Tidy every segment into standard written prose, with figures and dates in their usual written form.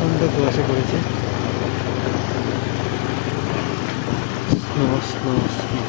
প্রচণ্ড কুয়াশা পড়েছে। Snow snow snow.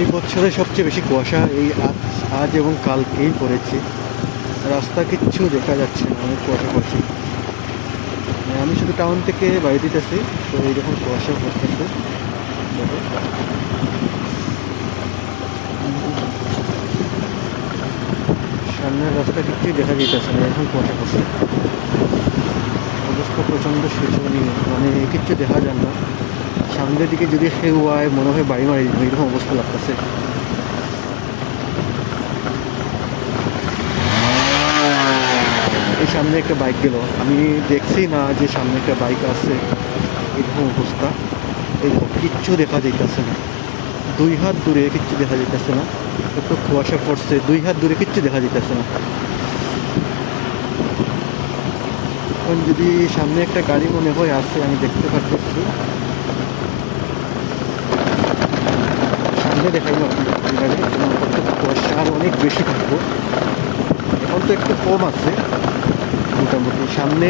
এই বছরে সবচেয়ে বেশি কুয়াশা এই আজ এবং কালকেই পড়েছে। রাস্তা কিচ্ছু দেখা যাচ্ছে না, অনেক কুয়াশা পড়ছে। আমি শুধু টাউন থেকে বাড়ি দিতেছি, তো এইরকম কুয়াশা পড়তেছে। দেখো, সামনের রাস্তা কিচ্ছুই দেখা যেতেছে না, এখন কুয়াশা পড়ছে। অবস্থা প্রচণ্ড শোচনীয়, মানে কিচ্ছু দেখা যায় না। সামনের দিকে যদি কেউ আয় মনে হয় বাড়ি মারি দিবে, এরকম অবস্থা লাগতেছে। এই সামনে একটা বাইক গেল, আমি দেখছি না যে সামনে একটা বাইক আছে। এরকম অবস্থা, এই কিচ্ছু দেখা যাইতেছে না। 2 হাত দূরে কিচ্ছু দেখা যাইতেছে না, একটু কুয়াশা পড়ছে, 2 হাত দূরে কিচ্ছু দেখা যাইতেছে না। এখন যদি সামনে একটা গাড়ি মনে হয় আছে, আমি দেখতে পাচ্ছি সামনে, দেখাই না গাড়ি, কুয়াশা আর অনেক বেশি থাকবো। এখন তো একটু কম আছে মোটামুটি। সামনে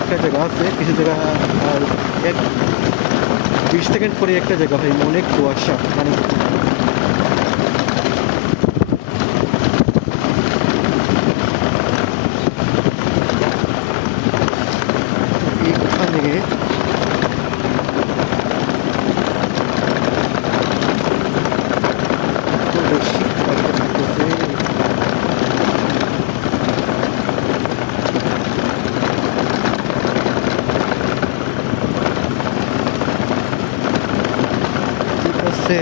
একটা জায়গা আছে, কিছু জায়গা আর 20 সেকেন্ড পরে একটা জায়গা ভাই অনেক কুয়াশা, মানে এখানে এত বেশি কুয়াশা থাকতেছে। ঠিক আছে।